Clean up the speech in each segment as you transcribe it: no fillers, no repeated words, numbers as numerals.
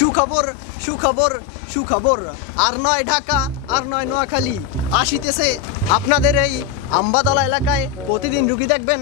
সুখবর সুখবর সুখবর, আর নয় ঢাকা আর নয় নোয়াখালী, আসিতেছে আপনাদের এই আম্বাতলা এলাকায় প্রতিদিন রুগী দেখবেন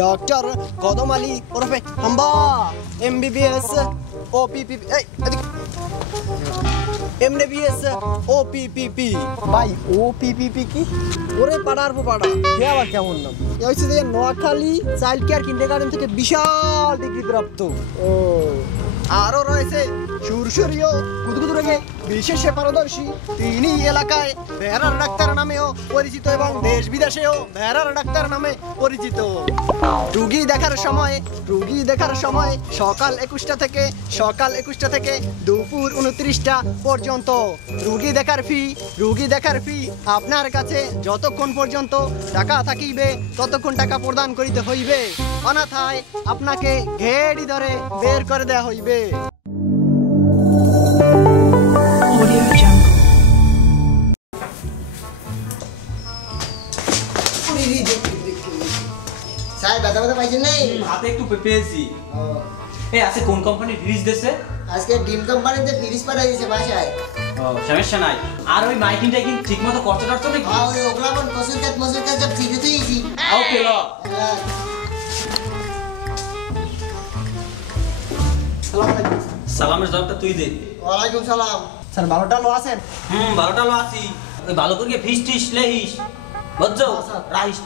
ডক্টর কদম আলী ওরফে হাম্বা, MBBS OPPP, MBBS OPPP। ভাই OPPP কি? ওরে পাড়ার পাড়া, এ আবার কেমন নাম? এ হচ্ছে যে নোয়াখালী চাইল্ড কেয়ার কিন্ডারগার্টেন থেকে বিশাল ডিগ্রি প্রাপ্ত। ও আরও রয়েছে সুরসুরীয় কুদকুদ রোগে বিশেষে পারদর্শী, তিনি এলাকায় ভেড়ার ডাক্তার নামেও পরিচিত এবং দেশ বিদেশেও ভেড়ার ডাক্তার নামে পরিচিত। রুগী দেখার সময় সকাল 21টা থেকে দুপুর 29টা পর্যন্ত। রুগী দেখার ফি আপনার কাছে যতক্ষণ পর্যন্ত টাকা থাকিবে ততক্ষণ টাকা প্রদান করিতে হইবে, অনাথায় আপনাকে ঘেড়ি ধরে বের করে দেওয়া হইবে। হাতে একটু পেয়েছি। এই আছে কোন কোম্পানি ফ্রিজ দিয়েছে? আজকে ডিম কোম্পানিতে ফ্রিজ পাঠিয়ে দিয়েছে বাসায়। সমস্যা নাই। আর ওই মাইকিং টাইকিং ঠিক মতো করতে পারছো নাকি? ওই ওগুলা মন কসুরকাত সব ঠিক হয়েছি। ওকে ল। সালামের জবাবটা তুই দে। ওয়ালাইকুম সালাম। স্যার ভালোটা লো আছেন? ভালোটা লো আছি। ওই ভালো করে ফিস টিস লেহিস, বুঝছো? রাইস।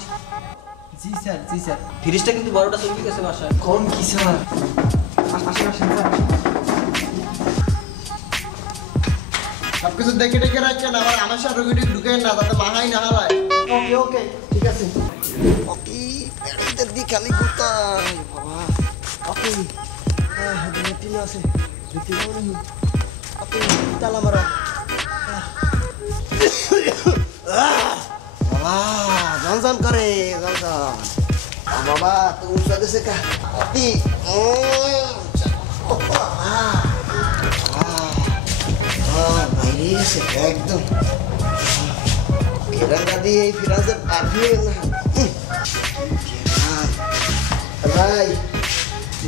জি স্যার জি স্যার। ফ্রিজটা কিন্তু বড়টা চলে গেছে বাসায়। কোন কি স্যার? আসেন স্যার। সবকিছু দেখে রাখছেন, আবার আমার সাথে রোগীটি ঢুকে না, তাতে মাহাই না হারায়। ওকে ঠিক আছে। ওকে পেড়িতে দি খালি কোথায় বাবা? ওকে হ্যাঁ দিন আছে দিতে পারি। ওকে তালা মারো। বাবা জনজন করে জনজন। বাবা তুই সাথে কা ওকে বাইরে এসে একদম ফিরাঙ্গা দিয়ে এই ফিরাজের পাঠিয়ে না। ভাই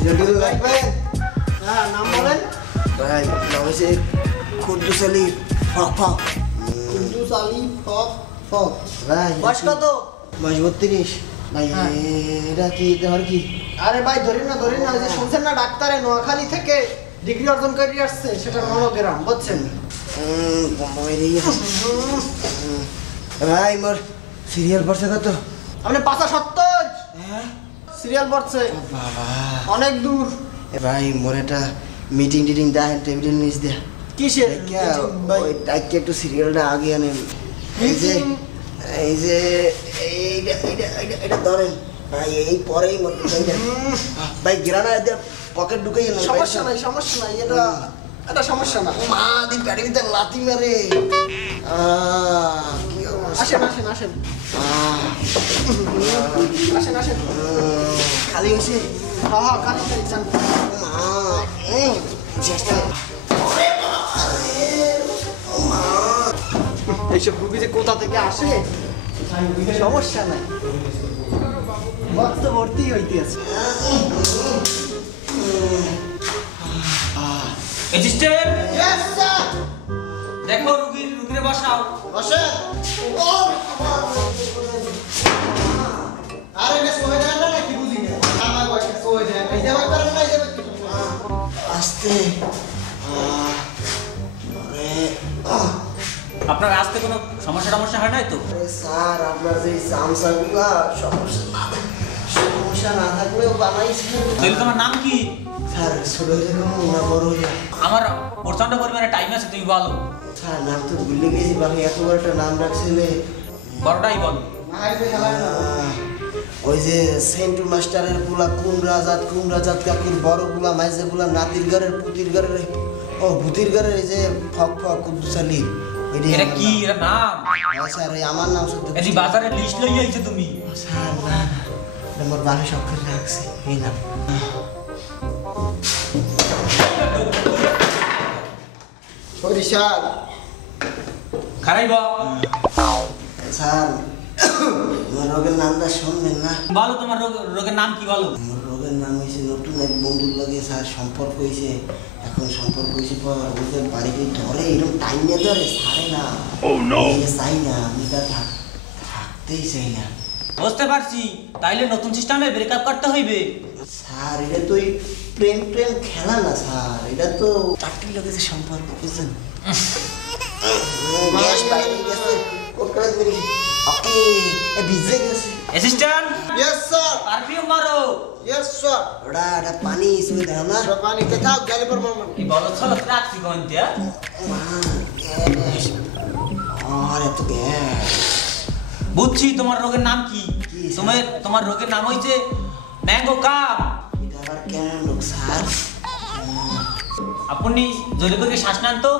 জটিল লাগবেন? হ্যাঁ নাম বলেন। ভাই নাম হচ্ছে কুদ্দুস আলী ফক। কুদ্দুস আলী ফক। ভাই বয়স কত? বয়স 32। ভাই এটা কি দেওয়ার কি? আরে ভাই ধরেন না ওই যে শুনছেন না ডাক্তারে নোয়াখালী থেকে ডিগ্রি অর্জন করে আসছে, সেটা মনোগ্রাম বুঝছেন? ভাই মোর সিরিয়াল পড়ছে কত? আপনি 75 সিরিয়াল পড়ছে। বাবা অনেক দূর। ভাই মোর একটা মিটিং দেয় টেবিলের নিচ দেয়া কিসের? ওই টাইকে একটু সিরিয়ালটা আগে আনেন। এই যে এইটা ধরেন ভাই, এই পরেই মোর ভাই গিরানা পকেট ঢুকাই না। সমস্যা নাই এটা সমস্যা না। মা দি প্যাডি ভিতর লাথি মারে। আসেন। খালি হয়েছে? হ্যাঁ খালি চান। এইসব রুগী যে কোথা থেকে আসে সমস্যা নাই, বক্স ভর্তি হইতে আছে। অ্যাসিস্ট্যান্ট দেখো রুগীরে বসাও। বসে। আরে না সোয়ে দেন না কি বুঝি না। আমার বসে সোয়ে দেন। এই যাবে পারেন না, এই যাবে আস্তে। আপনার আসতে কোনো সমস্যা হয় নাই তো? স্যার আপনার যে সামসাগুলা সমস্যা না থাকলেও বানাইছেন। তাহলে তোমার নাম কি? স্যার ছোট হয়ে না বড় হয়ে? আমার প্রচন্ড পরিমাণে টাইম আছে, তুমি বলো। স্যার নাম তো ভুলে গেছি, বাকি এত বড় একটা নাম রাখছিলে। বড়টাই বলো। ওই যে সেন্টু মাস্টারের পুলা কোন রাজাত কাকুর বড় গুলা মাইজে গুলা নাতির ঘরের পুতির ঘরের ভূতির ঘরের এই যে ফক কুদ্দুস আলী। এটা কি এর নাম? স্যার আমার নাম শুধু এই বাজারে লিস্ট লই আইছো তুমি? স্যার না আমার বাসা সব করে রাখছি এই নাম। স্যার খারাইব স্যার আমার রোগের নামটা শুনবেন না? বলো তোমার রোগের নাম কি বলো? আমার রোগের নাম হয়েছে, নতুন এক বন্ধুর লগে স্যার সম্পর্ক হয়েছে, এখন সম্পর্ক হয়েছে পর ওদের বাড়িতে ধরে এরকম টাইম নিয়ে ধরে ছাড়ে না। চাই না, আমি তা থাকতেই চাই না। বুঝতে পারছি, তাইলে নতুন সিস্টেমে ব্রেকআপ করতে হইবে। স্যার এটা তো প্রেম প্রেম খেলা না স্যার, এটা তো চাকরির লোকের সম্পর্ক, বুঝছেন? ওকে ভিজে গেছে। Assistant, yes sir. পারফিউম মারো। Yes sir. ওটা পানি শুয়ে দাও না। পানি কে থাক গালি পর মারমান। কি বলো চলো রাখছি কোনটা? আর এত গ্যাস। বুঝছি তোমার রোগের নাম কি? কি, তোমার রোগের নাম হইছে ম্যাঙ্গো কাম। এটা আবার কেমন লোক স্যার? আপনি জোরে করে শ্বাস নেন তো।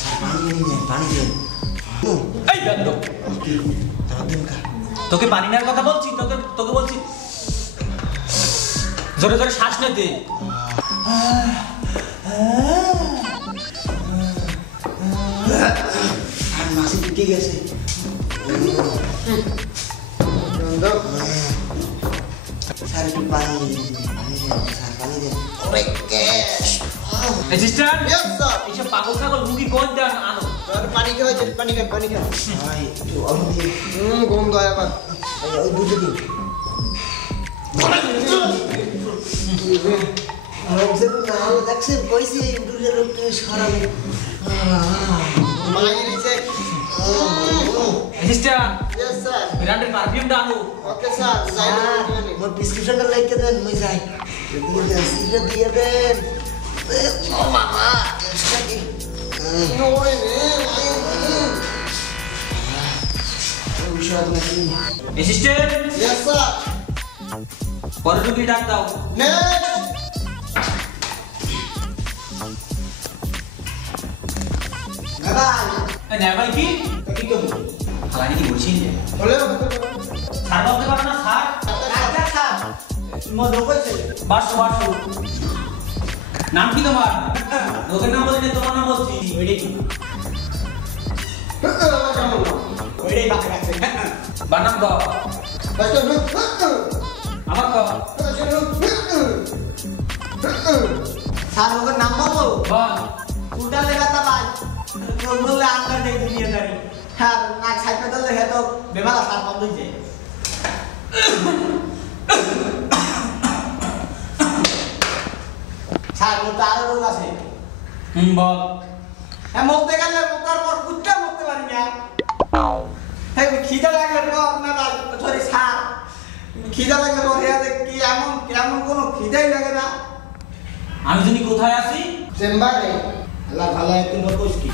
স্যার পানি দেন। এই বেদ্য, তোকে পানি নেওয়ার কথা বলছি, তোকে বলছি জোরে জোরে শ্বাস নিতে। আর মাসি ঢুকে গেছে। স্যার একটু পানি দেন, স্যার পানি দেন। অনেক গ্যাস। Assistant, yes sir. এইসব পাগল ছাগল রুগী কোনটা আনো। স্যার পানি কে হয়েছে? পানি খান। ভাই একটু অন্য দিন। গন্ধ হয় আবার। ওই দুটো দিন। দেখছেন কইছি ইউটিউবের লোকটা সরাবে। মাগি দিছে। Assistant, yes sir. ব্র্যান্ডের পারফিউমটা আনো। Okay sir. যাই না। মোর প্রেসক্রিপশনটা লিখে দেন, মই যাই। দিয়ে দেন। ও মামা, এক্সট্রা কি? ওই রে। ঔষধ নাকি? Assistant, yes sir. পরের রুগী ডাক দাও। নেক্সট। বাবা, না ভাই কি কি করব? খালানি কি বলছিস যে হলে স্যার বলতে পারো না স্যার? Doctor sir. মদ হয়েছে। বাসু নাম কি তোমার? রোগের নাম বলছি না, তোমার নাম বলছি। ওইটাই কি? ওইটাই বাকি আছে। বানাম দাও। আমার কো স্যার ওকে নাম বলো। বল। উল্টা লেগাতা ভাই। কেউ বললে আঙ্গা নেই দুনিয়াদারি। হ্যাঁ না খাইতে দিলে হে তো বেমালা স্যার বন্ধ হয়ে যায়। স্যার ওর তো আরো রোগ আছে। বল। হ্যাঁ মরতে গেলে মরার পর কুত্তা মরতে পারি না। হ্যাঁ খিদা লাগলে পর আপনার সরি স্যার খিদা লাগলে পর কি এমন কোনো খিদাই লাগে না। আমি জানি কোথায় আছি? চেম্বারে। আল্লাহ ভালো একদিন বলছিস কি?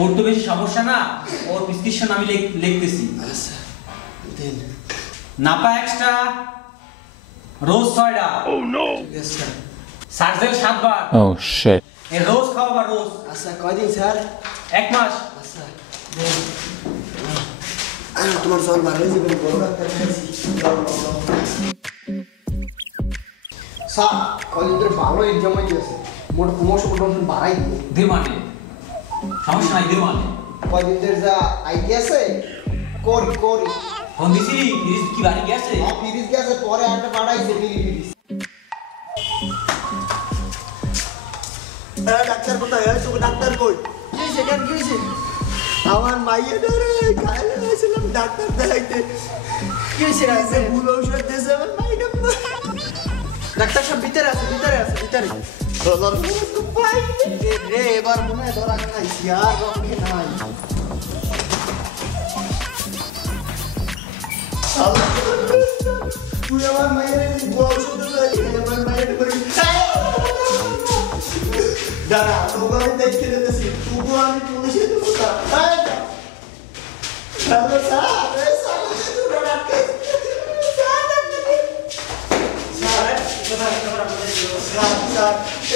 ওর তো বেশি সমস্যা না, ওর প্রেসক্রিপশন আমি লিখতেছি। আচ্ছা দেন। নাপা এক্সট্রা, রোজ 6টা। Oh no! Yes sir. Sergel 7 বার। Oh shit. এ রোজ খাওয়াবা রোজ। আচ্ছা কয়দিন স্যার? 1 মাস। আচ্ছা দেন। তোমার জল ভালো হয়েছে বড় ডাক্তার খাইছি। স্যার কদিন ধরে ভালো এক্সাম হয়ে গেছে। মোট প্রমোশন বাড়াই দিও। দে মানে সমস্যা নাই, দে মানে কদিন ধরে যা আইডিয়া আছে করি ফোন দিছিলি ফ্রিজ কি বাড়ি গেছে? ফিরিজ গেছে পরে একটা বাড়াইছে ফিরিজ। ডাক্তার কোথায়? তুমি ডাক্তার কই? কি সেখান কি হয়েছে? আমার মাইয়া ধরে কালে গেছিলাম ডাক্তার দেখাইতে। কি হয়েছে যে ভুল ঔষধ দিয়েছে আমার ভাইটা। ডাক্তার সাহেব ভিতরে আছে ভিতরে। রে এবার মনে হয় ধরা খাইছি আর রক্ষে নাই। তুই আমার মায়ের ঔষধ আমার মায়ের দাঁড়া তোকে আমি দেখতে যেতেছি তবু আমি পুলিশে দেবো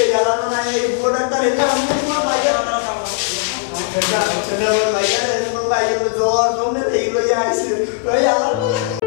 এই আলাদা নাই এই প্রোডাক্টটা রেখে আমি তোমার বাইরে জ্বর জমে এইগুলো আইসি ওই আলাদা